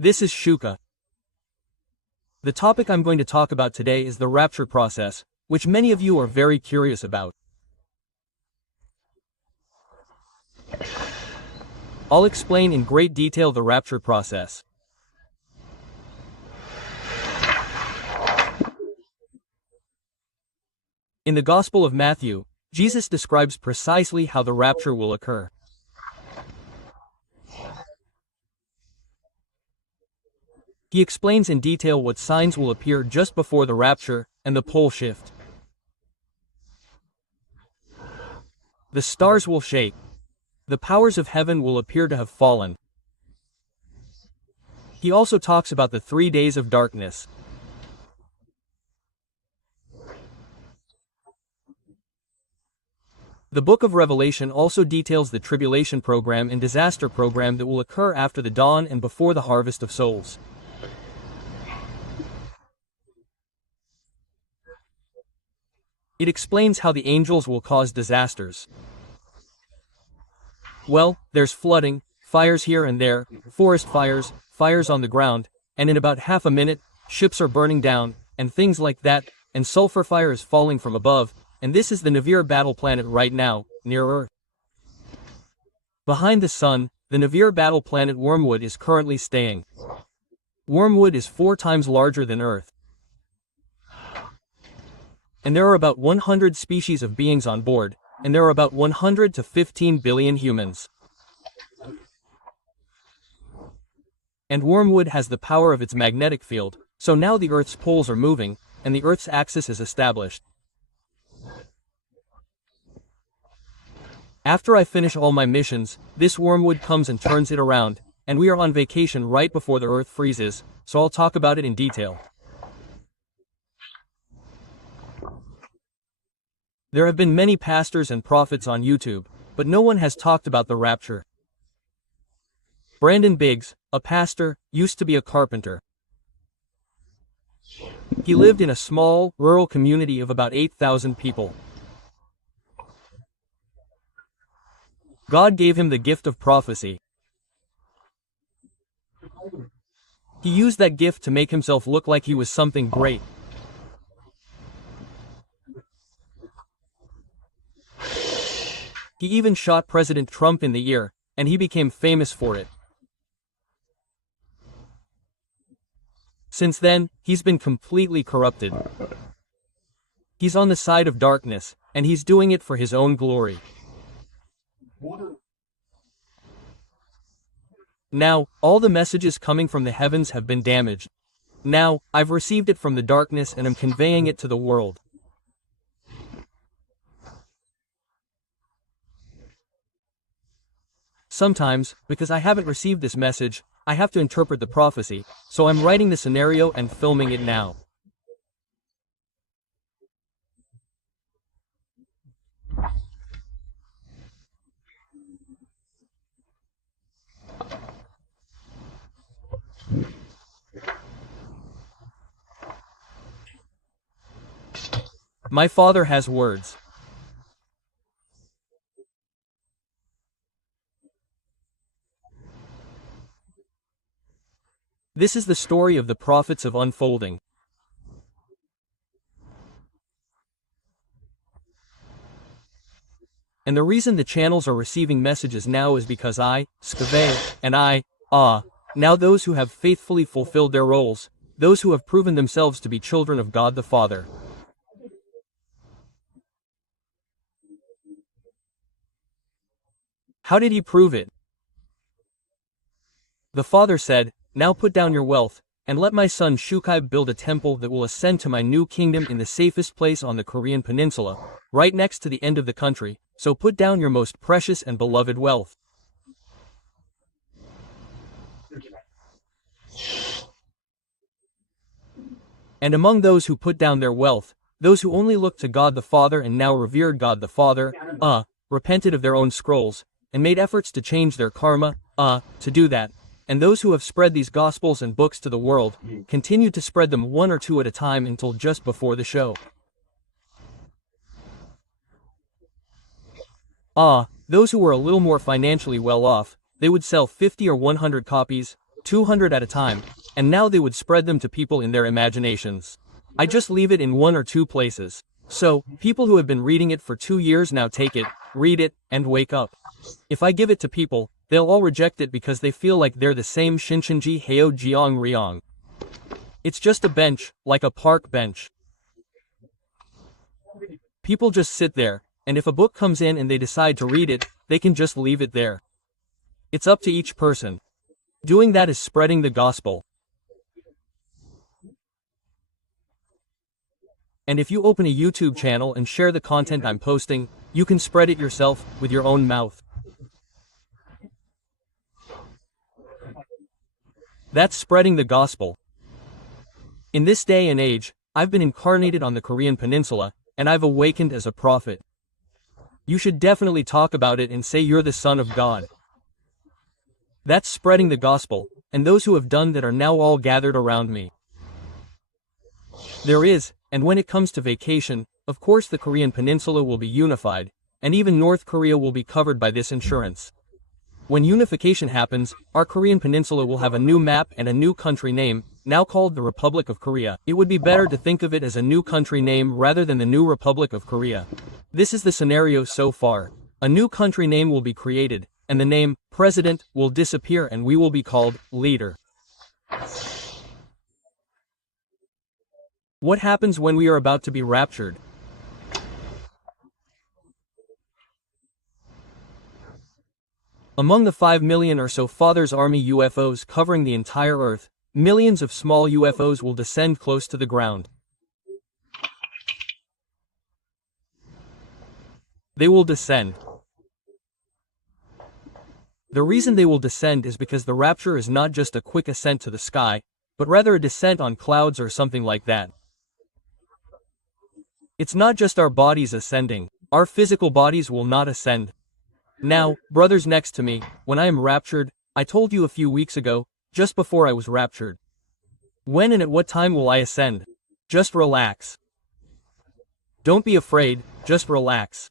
This is Shuka. The topic I'm going to talk about today is the rapture process, which many of you are very curious about. I'll explain in great detail the rapture process. In the Gospel of Matthew, Jesus describes precisely how the rapture will occur. He explains in detail what signs will appear just before the rapture and the pole shift. The stars will shake. The powers of heaven will appear to have fallen. He also talks about the 3 days of darkness. The book of Revelation also details the tribulation program and disaster program that will occur after the dawn and before the harvest of souls. It explains how the angels will cause disasters. Well, there's flooding, fires here and there, forest fires, fires on the ground, and in about half a minute, ships are burning down, and things like that, and sulfur fire is falling from above, and this is the Nibiru battle planet right now, near Earth. Behind the sun, the Nibiru battle planet Wormwood is currently staying. Wormwood is 4 times larger than Earth. And there are about 100 species of beings on board, and there are about 100 to 15 billion humans. And Wormwood has the power of its magnetic field, so now the Earth's poles are moving, and the Earth's axis is established. After I finish all my missions, this Wormwood comes and turns it around, and we are on vacation right before the Earth freezes, so I'll talk about it in detail. There have been many pastors and prophets on YouTube, but no one has talked about the rapture. Brandon Biggs, a pastor, used to be a carpenter. He lived in a small, rural community of about 8,000 people. God gave him the gift of prophecy. He used that gift to make himself look like he was something great. He even shot President Trump in the ear, and he became famous for it. Since then, he's been completely corrupted. He's on the side of darkness, and he's doing it for his own glory. Now, all the messages coming from the heavens have been damaged. Now, I've received it from the darkness and am conveying it to the world. Sometimes, because I haven't received this message, I have to interpret the prophecy, so I'm writing the scenario and filming it now. My father has words. This is the story of the prophets of unfolding. And the reason the channels are receiving messages now is because I, Skave, and now those who have faithfully fulfilled their roles, those who have proven themselves to be children of God the Father. How did he prove it? The Father said, "Now put down your wealth, and let my son Shukai build a temple that will ascend to my new kingdom in the safest place on the Korean peninsula, right next to the end of the country, so put down your most precious and beloved wealth." And among those who put down their wealth, those who only looked to God the Father and now revered God the Father, repented of their own scrolls, and made efforts to change their karma, to do that. And those who have spread these gospels and books to the world, continued to spread them 1 or 2 at a time until just before the show. Those who were a little more financially well off, they would sell 50 or 100 copies, 200 at a time, and now they would spread them to people in their imaginations. I just leave it in 1 or 2 places. So, people who have been reading it for 2 years now take it, read it, and wake up. If I give it to people, they'll all reject it because they feel like they're the same Shinshinji Heo Jiang Ryong. It's just a bench, like a park bench. People just sit there, and if a book comes in and they decide to read it, they can just leave it there. It's up to each person. Doing that is spreading the gospel. And if you open a YouTube channel and share the content I'm posting, you can spread it yourself, with your own mouth. That's spreading the gospel. In this day and age, I've been incarnated on the Korean peninsula, and I've awakened as a prophet. You should definitely talk about it and say you're the Son of God. That's spreading the gospel, and those who have done that are now all gathered around me. There is, and when it comes to vacation, of course the Korean peninsula will be unified, and even North Korea will be covered by this insurance. When unification happens, our Korean peninsula will have a new map and a new country name, now called the Republic of Korea. It would be better to think of it as a new country name rather than the new Republic of Korea. This is the scenario so far. A new country name will be created, and the name, President, will disappear and we will be called, Leader. What happens when we are about to be raptured? Among the 5 million or so Father's Army UFOs covering the entire Earth, millions of small UFOs will descend close to the ground. They will descend. The reason they will descend is because the rapture is not just a quick ascent to the sky, but rather a descent on clouds or something like that. It's not just our bodies ascending. Our physical bodies will not ascend. Now, brothers next to me, when I am raptured, I told you a few weeks ago, just before I was raptured. When and at what time will I ascend? Just relax. Don't be afraid, just relax.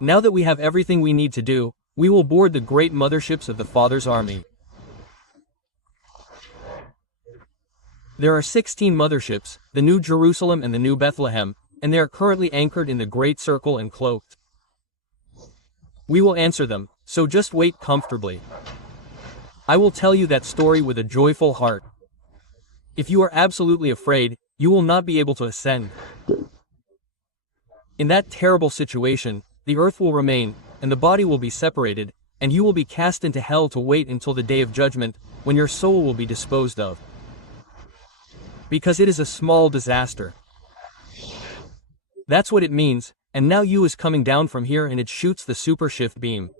Now that we have everything we need to do, we will board the great motherships of the Father's Army. There are 16 motherships, the New Jerusalem and the New Bethlehem, and they are currently anchored in the Great Circle and cloaked. We will answer them, so just wait comfortably. I will tell you that story with a joyful heart. If you are absolutely afraid, you will not be able to ascend. In that terrible situation, the earth will remain, and the body will be separated, and you will be cast into hell to wait until the day of judgment, when your soul will be disposed of. Because it is a small disaster. That's what it means, and now you is coming down from here and it shoots the super shift beam.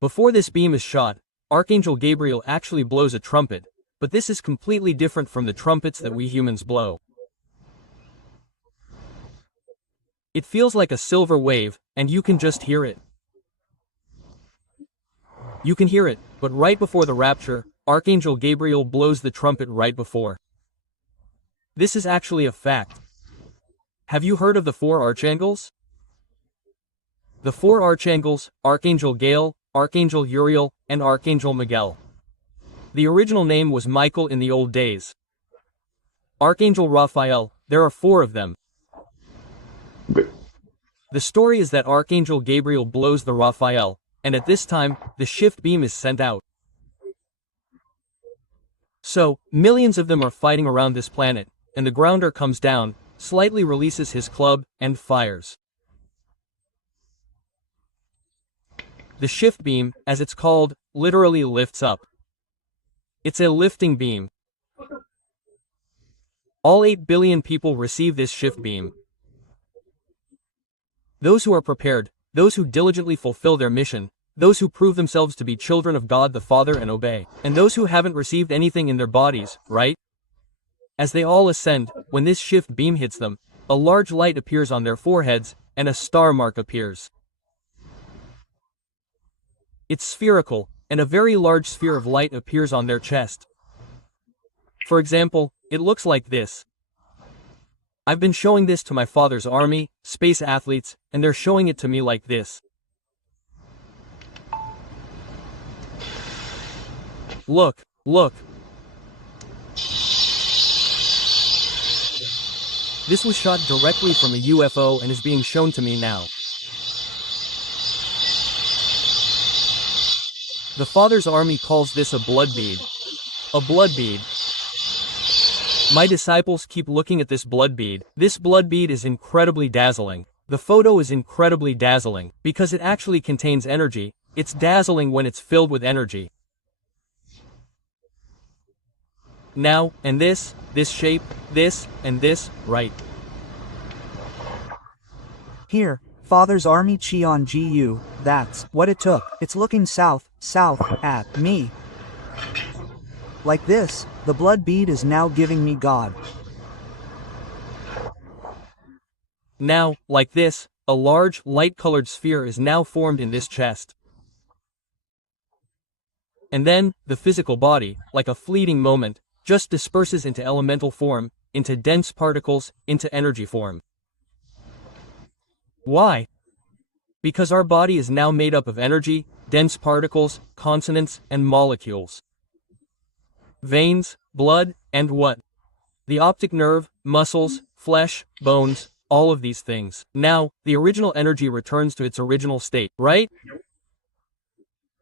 Before this beam is shot, Archangel Gabriel actually blows a trumpet, but this is completely different from the trumpets that we humans blow. It feels like a silver wave, and you can just hear it. You can hear it, but right before the rapture, Archangel Gabriel blows the trumpet right before. This is actually a fact. Have you heard of the 4 archangels? The 4 archangels, Archangel Gael, Archangel Uriel, and Archangel Miguel. The original name was Michael in the old days. Archangel Raphael, there are 4 of them. The story is that Archangel Gabriel blows the Raphael, and at this time, the shift beam is sent out. So, millions of them are fighting around this planet, and the grounder comes down, slightly releases his club, and fires. The shift beam, as it's called, literally lifts up. It's a lifting beam. All 8 billion people receive this shift beam. Those who are prepared, those who diligently fulfill their mission, those who prove themselves to be children of God the Father and obey, and those who haven't received anything in their bodies, right? As they all ascend, when this shift beam hits them, a large light appears on their foreheads, and a star mark appears. It's spherical, and a very large sphere of light appears on their chest. For example, it looks like this. I've been showing this to my father's army, space athletes, and they're showing it to me like this. Look, look. This was shot directly from a UFO and is being shown to me now. The Father's army calls this a blood bead. A blood bead. My disciples keep looking at this blood bead. This blood bead is incredibly dazzling. The photo is incredibly dazzling, because it actually contains energy. It's dazzling when it's filled with energy. Now, and this shape, this, and this, right. Here, Father's army Cheon GU, that's what it took. It's looking south at me. Like this, the blood bead is now giving me God. Now, like this, a large, light-colored sphere is now formed in this chest. And then, the physical body, like a fleeting moment, just disperses into elemental form, into dense particles, into energy form. Why? Because our body is now made up of energy, dense particles, consonants, and molecules. Veins, blood, and what? The optic nerve, muscles, flesh, bones, all of these things. Now, the original energy returns to its original state, right?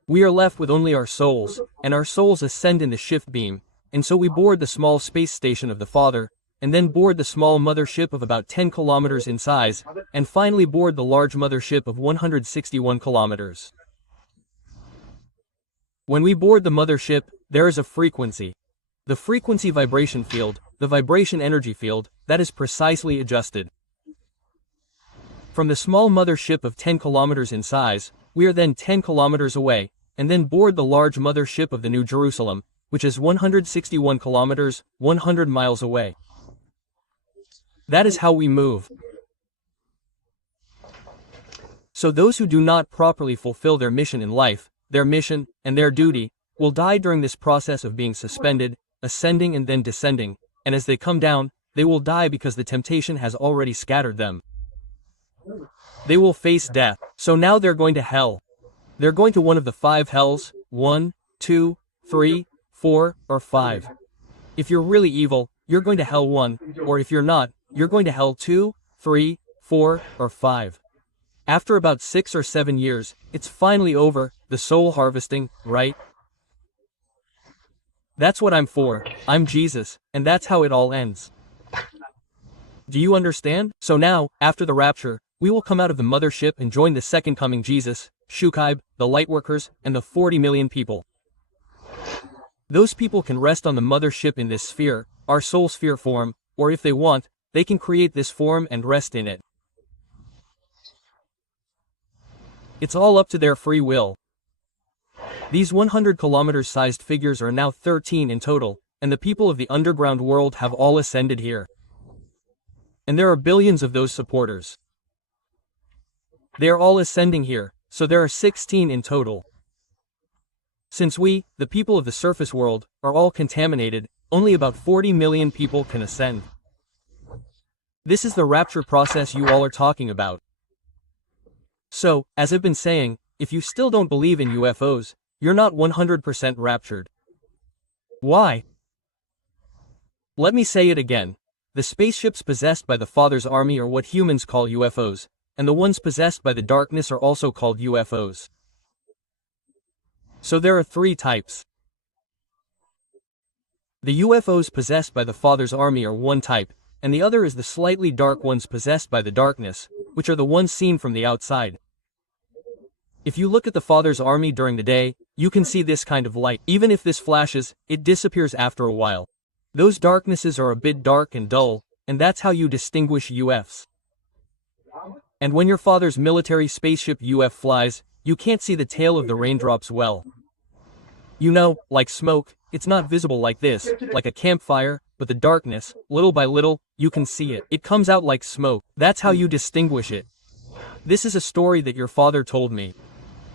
We are left with only our souls, and our souls ascend in the shift beam, and so we board the small space station of the Father, and then board the small mothership of about 10 kilometers in size, and finally board the large mothership of 161 kilometers. When we board the mothership, there is a frequency. The frequency vibration field, the vibration energy field, that is precisely adjusted. From the small mothership of 10 kilometers in size, we are then 10 kilometers away, and then board the large mothership of the New Jerusalem, which is 161 kilometers, 100 miles away. That is how we move. So those who do not properly fulfill their mission in life, their mission, and their duty, will die during this process of being suspended, ascending and then descending, and as they come down, they will die because the temptation has already scattered them. They will face death. So now they're going to hell. They're going to one of the 5 hells, 1, 2, 3, 4, or 5. If you're really evil, you're going to hell 1, or if you're not, you're going to hell 2, 3, 4, or 5. After about 6 or 7 years, it's finally over, the soul harvesting, right? That's what I'm for. I'm Jesus, and that's how it all ends. Do you understand? So now, after the rapture, we will come out of the mothership and join the second coming Jesus, Shukaib, the lightworkers, and the 40 million people. Those people can rest on the mothership in this sphere, our soul sphere form, or if they want, they can create this form and rest in it. It's all up to their free will. These 100 kilometers sized figures are now 13 in total, and the people of the underground world have all ascended here. And there are billions of those supporters. They are all ascending here, so there are 16 in total. Since we, the people of the surface world, are all contaminated, only about 40 million people can ascend. This is the rapture process you all are talking about. So, as I've been saying, if you still don't believe in UFOs, you're not 100% raptured. Why? Let me say it again. The spaceships possessed by the Father's army are what humans call UFOs, and the ones possessed by the darkness are also called UFOs. So there are 3 types. The UFOs possessed by the Father's army are one type, and the other is the slightly dark ones possessed by the darkness, which are the ones seen from the outside. If you look at the Father's army during the day, you can see this kind of light. Even if this flashes, it disappears after a while. Those darknesses are a bit dark and dull, and that's how you distinguish UFs. And when your father's military spaceship UF flies, you can't see the tail of the raindrops well. You know, like smoke, it's not visible like this, like a campfire, but the darkness, little by little, you can see it. It comes out like smoke. That's how you distinguish it. This is a story that your father told me.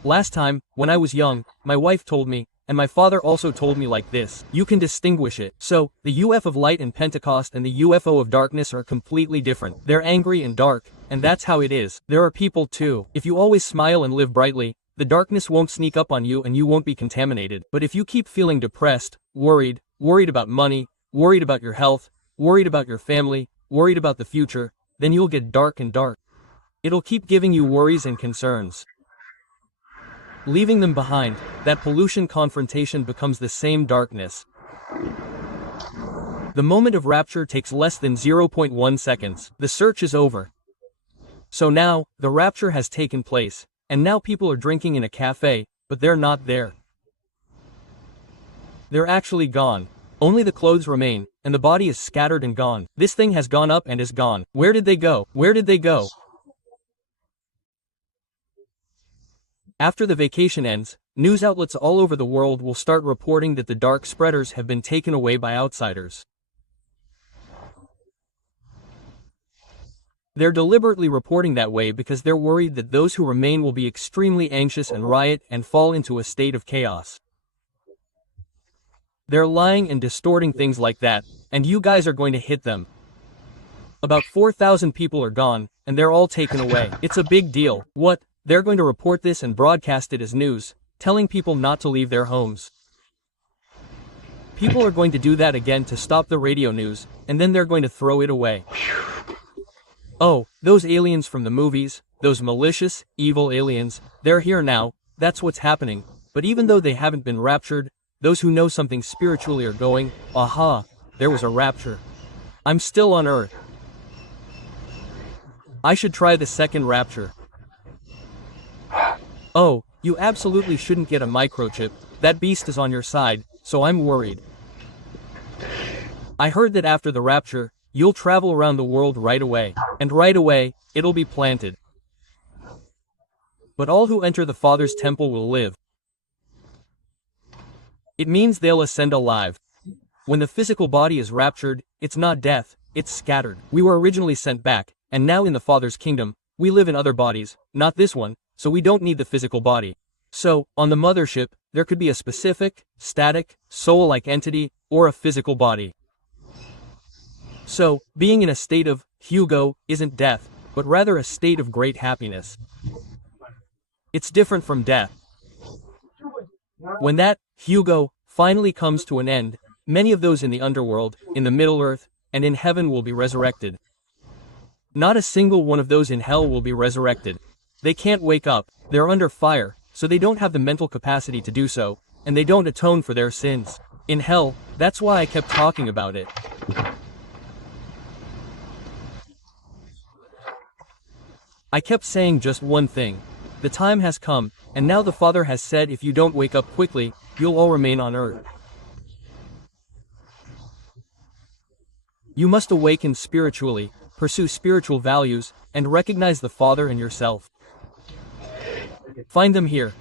Last time, when I was young, my wife told me, and my father also told me like this. You can distinguish it. So, the UF of light and Pentecost and the UFO of darkness are completely different. They're angry and dark, and that's how it is. There are people too. If you always smile and live brightly, the darkness won't sneak up on you and you won't be contaminated. But if you keep feeling depressed, worried about money, worried about your health, worried about your family, worried about the future, then you'll get dark and dark. It'll keep giving you worries and concerns. Leaving them behind, that pollution confrontation becomes the same darkness. The moment of rapture takes less than 0.1 seconds. The search is over. So now, the rapture has taken place, and now people are drinking in a cafe, but they're not there. They're actually gone. Only the clothes remain, and the body is scattered and gone. This thing has gone up and is gone. Where did they go? Where did they go? After the vacation ends, news outlets all over the world will start reporting that the dark spreaders have been taken away by outsiders. They're deliberately reporting that way because they're worried that those who remain will be extremely anxious and riot and fall into a state of chaos. They're lying and distorting things like that, and you guys are going to hit them. About 4,000 people are gone, and they're all taken away. It's a big deal. What? They're going to report this and broadcast it as news, telling people not to leave their homes. People are going to do that again to stop the radio news, and then they're going to throw it away. Oh, those aliens from the movies, those malicious, evil aliens, they're here now, that's what's happening. But even though they haven't been raptured, those who know something spiritually are going, aha, there was a rapture. I'm still on Earth. I should try the second rapture. Oh, you absolutely shouldn't get a microchip, that beast is on your side, so I'm worried. I heard that after the rapture, you'll travel around the world right away, and right away, it'll be planted. But all who enter the Father's temple will live. It means they'll ascend alive. When the physical body is raptured, it's not death, it's scattered. We were originally sent back, and now in the Father's kingdom, we live in other bodies, not this one, so we don't need the physical body. So, on the mothership, there could be a specific, static, soul-like entity, or a physical body. So, being in a state of Hugo isn't death, but rather a state of great happiness. It's different from death. When that Hugo finally comes to an end, many of those in the underworld, in the Middle Earth, and in heaven will be resurrected. Not a single one of those in hell will be resurrected. They can't wake up, they're under fire, so they don't have the mental capacity to do so, and they don't atone for their sins. In hell, that's why I kept talking about it. I kept saying just one thing. The time has come, and now the Father has said if you don't wake up quickly, you'll all remain on earth. You must awaken spiritually, pursue spiritual values, and recognize the Father in yourself. Find them here.